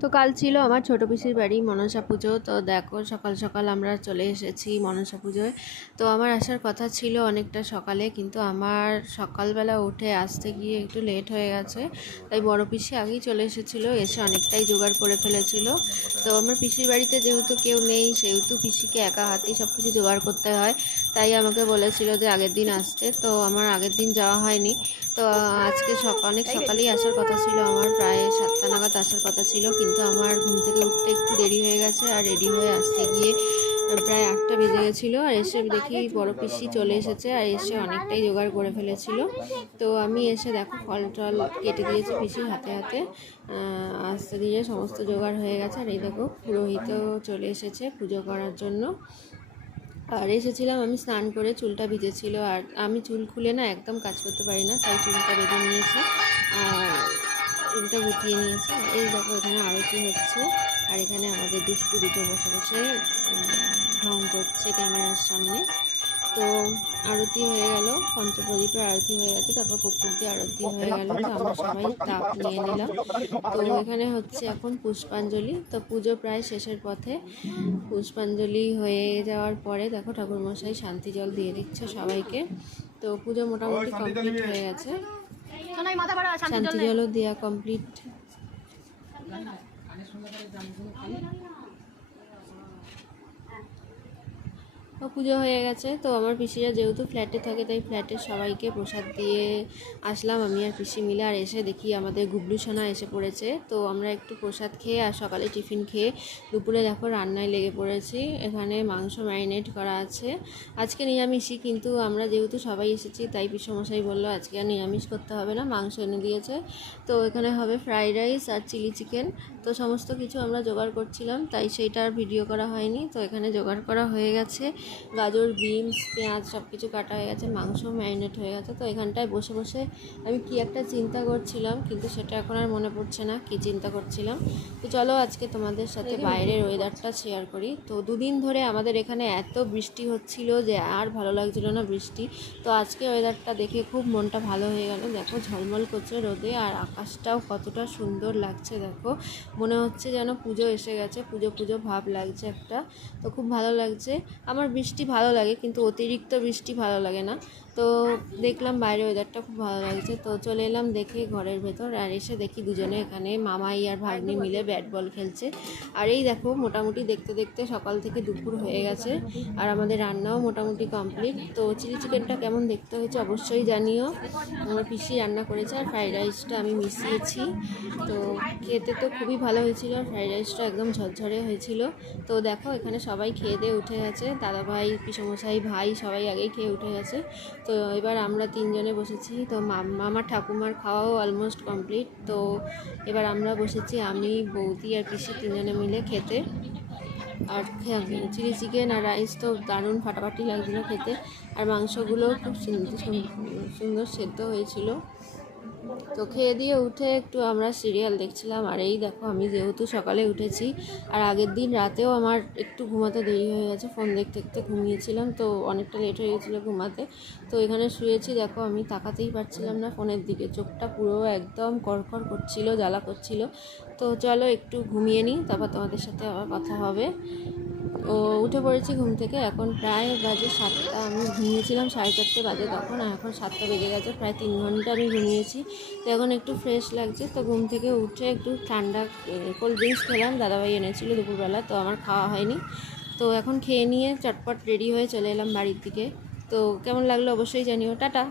তো কাল ছিল আমার ছোটো পিসির বাড়ি মনসা পুজো। তো দেখো সকাল সকাল আমরা চলে এসেছি মনসা পুজোয়। তো আমার আসার কথা ছিল অনেকটা সকালে, কিন্তু আমার সকালবেলা উঠে আসতে গিয়ে একটু লেট হয়ে গেছে। তাই বড় পিসি আগেই চলে এসেছিলো, এসে অনেকটাই জোগাড় করে ফেলেছিল। তো আমার পিসির বাড়িতে যেহেতু কেউ নেই, সেহেতু পিসিকে একা হাতেই সব কিছু জোগাড় করতে হয়। তাই আমাকে বলেছিল যে আগের দিন আসতে, তো আমার আগের দিন যাওয়া হয়নি। তো আজকে অনেক সকালেই আসার কথা ছিল, আমার প্রায় 7টা নাগাদ আসার কথা ছিল, কিন্তু আমার ঘুম থেকে উঠতে একটু দেরি হয়ে গেছে। আর রেডি হয়ে আসতে গিয়ে প্রায় 8টা বেজে গেছিলো। আর এসে দেখি বড় পিসি চলে এসেছে, আর এসে অনেকটাই জোগাড় করে ফেলেছিল। তো আমি এসে দেখো ফল টল কেটে দিয়েছি পিসির হাতে হাতে, আস্তে দিয়ে সমস্ত জোগাড় হয়ে গেছে। আর এই দেখো পুরোহিতও চলে এসেছে পুজো করার জন্য। আর এসেছিলাম আমি স্নান করে, চুলটা ভিজেছিল, আর আমি চুল খুলে না একদম কাজ করতে পারি না, তাই চুলটা বেঁধে নিয়েছি আর চুলটা গুটিয়ে নিয়েছি। এই দেখো এখানে আরতি হচ্ছে, আর এখানে আমাদের দুষ্টু দুটো বসে বসে ঢং করছে ক্যামেরার সামনে। তো আরতি হয়ে গেল, পঞ্চপ্রদীপের আরতি হয়ে গেছে, তারপর কর্পূর দিয়ে আরতি হয়ে গেল। তো আমরা সবাই তাপ নিয়ে নিলাম। তো এখানে হচ্ছে এখন পুষ্পাঞ্জলি। তো পুজো প্রায় শেষের পথে। পুষ্পাঞ্জলি হয়ে যাওয়ার পরে দেখো ঠাকুরমশাই শান্তি জল দিয়ে দিচ্ছে সবাইকে। তো পুজো মোটামুটি কমপ্লিট হয়ে গেছে, শান্তি জলও দেওয়া কমপ্লিট। পুজো হয়ে গেছে। তো আমার পিসিরা যেহেতু ফ্ল্যাটে থাকে, তাই ফ্ল্যাটের সবাইকে প্রসাদ দিয়ে আসলাম আমি আর পিসি মিলে। আর এসে দেখি আমাদের গুবলু সোনা এসে পড়েছে। তো আমরা একটু প্রসাদ খেয়ে আর সকালে টিফিন খেয়ে দুপুরে দেখো রান্নায় লেগে পড়েছি। এখানে মাংস ম্যারিনেট করা আছে, আজকে নিরামিষই, কিন্তু আমরা যেহেতু সবাই এসেছি তাই পিসমশাই বললো আজকে আর নিরামিষ করতে হবে না, মাংস এনে দিয়েছে। তো এখানে হবে ফ্রাইড রাইস আর চিলি চিকেন। তো সমস্ত কিছু আমরা জোগাড় করছিলাম, তাই সেইটার ভিডিও করা হয়নি। তো এখানে জোগাড় করা হয়ে গেছে, গাজর বিনস পেঁয়াজ সব কিছু কাটা হয়ে গেছে, মাংস ম্যারিনেট হয়ে গেছে। তো এখানটায় বসে বসে আমি কি একটা চিন্তা করছিলাম, কিন্তু সেটা এখন আর মনে পড়ছে না কি চিন্তা করছিলাম। তো চলো আজকে তোমাদের সাথে বাইরের ওয়েদারটা শেয়ার করি। তো দুদিন ধরে আমাদের এখানে এত বৃষ্টি হচ্ছিল যে আর ভালো লাগছিল না বৃষ্টি। তো আজকে ওয়েদারটা দেখে খুব মনটা ভালো হয়ে গেল। দেখো ঝলমল করছে রোদে, আর আকাশটাও কতটা সুন্দর লাগছে। দেখো মনে হচ্ছে যেন পুজো এসে গেছে, পুজো পুজো ভাব লাগছে একটা। তো খুব ভালো লাগছে। আমার বৃষ্টি ভালো লাগে, কিন্তু অতিরিক্ত বৃষ্টি ভালো লাগে না। তো দেখলাম বাইরে ওয়েদারটা খুব ভালো লাগছে, তো চলে এলাম দেখে ঘরের ভেতর। আর এসে দেখি দুজনে এখানে মামাই আর ভাগ্নি মিলে ব্যাট বল খেলছে। আর এই দেখো মোটামুটি দেখতে দেখতে সকাল থেকে দুপুর হয়ে গেছে, আর আমাদের রান্নাও মোটামুটি কমপ্লিট। তো চিলি চিকেনটা কেমন দেখতে হয়েছে অবশ্যই জানিও। আমার পিসি রান্না করেছে, আর ফ্রাইড রাইসটা আমি মিশিয়েছি। তো খেতে তো খুবই ভালো হয়েছিল, ফ্রাইড রাইসটা একদম ঝরঝরে হয়েছিল। তো দেখো এখানে সবাই খেয়ে দিয়ে উঠে গেছে, দাদাভাই পিসমশাই ভাই সবাই আগেই খেয়ে উঠে গেছে। তো এবার আমরা তিনজনে বসেছি। তো আমার ঠাকুমার খাওয়াও অলমোস্ট কমপ্লিট। তো এবার আমরা বসেছি আমি, বৌদি আর পিসি তিনজনে মিলে খেতে। আর চিলি চিকেন আর রাইস তো দারুণ ফাটাফাটি লাগছিলো খেতে, আর মাংসগুলোও খুব সুন্দর সেদ্ধ হয়েছিল। তো খেয়ে দিয়ে উঠে একটু আমরা সিরিয়াল দেখছিলাম। আর এই দেখো আমি যেহেতু সকালে উঠেছি, আর আগের দিন রাতেও আমার একটু ঘুমাতে দেরি হয়ে গেছে, ফোন দেখতে দেখতে ঘুমিয়েছিলাম, তো অনেকটা লেট হয়ে গেছিলো ঘুমাতে। তো এখানে শুয়েছি, দেখো আমি তাকাতেই পারছিলাম না ফোনের দিকে, চোখটা পুরো একদম কড়কড় করছিল, জ্বালা করছিল। তো চলো একটু ঘুমিয়ে নিই, তারপর তোমাদের সাথে আবার কথা হবে। উঠে পড়েছি ঘুম থেকে, এখন প্রায় বাজে 7টা। আমি ঘুমিয়েছিলাম 4:30 বাজে তখন, আর এখন 7টা বেজে গেছে, প্রায় 3 ঘন্টা আমি ঘুমিয়েছি। তো এখন একটু ফ্রেশ লাগছে। তো ঘুম থেকে উঠে একটু ঠান্ডা কোল্ড ড্রিঙ্কস খেলাম, দাদাভাই এনেছিল দুপুরবেলা, তো আমার খাওয়া হয়নি। তো এখন খেয়ে নিয়ে চটপট রেডি হয়ে চলে এলাম বাড়ির দিকে। তো কেমন লাগলো অবশ্যই জানিও। টাটা।